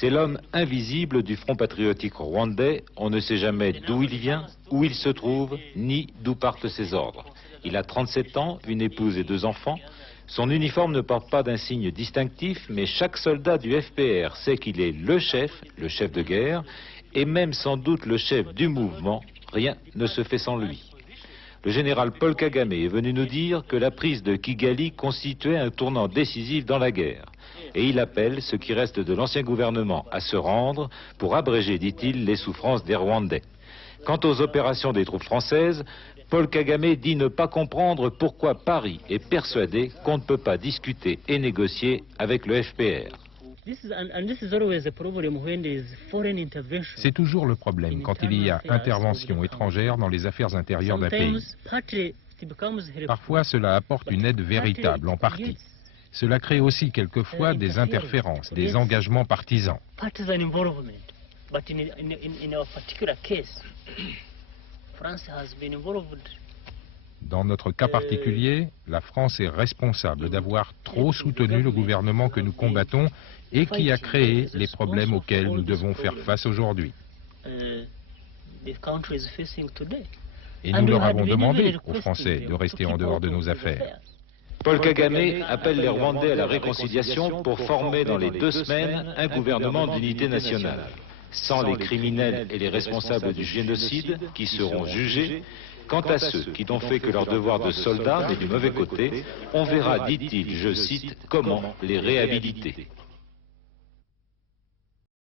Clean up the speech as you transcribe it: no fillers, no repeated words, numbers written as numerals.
C'est l'homme invisible du Front patriotique rwandais. On ne sait jamais d'où il vient, où il se trouve, ni d'où partent ses ordres. Il a 37 ans, une épouse et 2 enfants. Son uniforme ne porte pas d'un signe distinctif, mais chaque soldat du FPR sait qu'il est le chef de guerre, et même sans doute le chef du mouvement. Rien ne se fait sans lui. Le général Paul Kagame est venu nous dire que la prise de Kigali constituait un tournant décisif dans la guerre. Et il appelle ce qui reste de l'ancien gouvernement à se rendre pour abréger, dit-il, les souffrances des Rwandais. Quant aux opérations des troupes françaises, Paul Kagame dit ne pas comprendre pourquoi Paris est persuadé qu'on ne peut pas discuter et négocier avec le FPR. C'est toujours le problème quand il y a intervention étrangère dans les affaires intérieures d'un pays. Parfois, cela apporte une aide véritable, en partie. Cela crée aussi quelquefois des interférences, des engagements partisans. Dans notre cas particulier, la France est responsable d'avoir trop soutenu le gouvernement que nous combattons et qui a créé les problèmes auxquels nous devons faire face aujourd'hui. Et nous leur avons demandé aux Français de rester en dehors de nos affaires. Paul Kagame appelle les Rwandais à la réconciliation pour former dans les 2 semaines un gouvernement d'unité nationale. Sans les criminels et les responsables du génocide qui seront jugés, quant à ceux qui n'ont fait que leur devoir de soldats mais du mauvais côté, on verra, dit-il, je cite, comment les réhabiliter.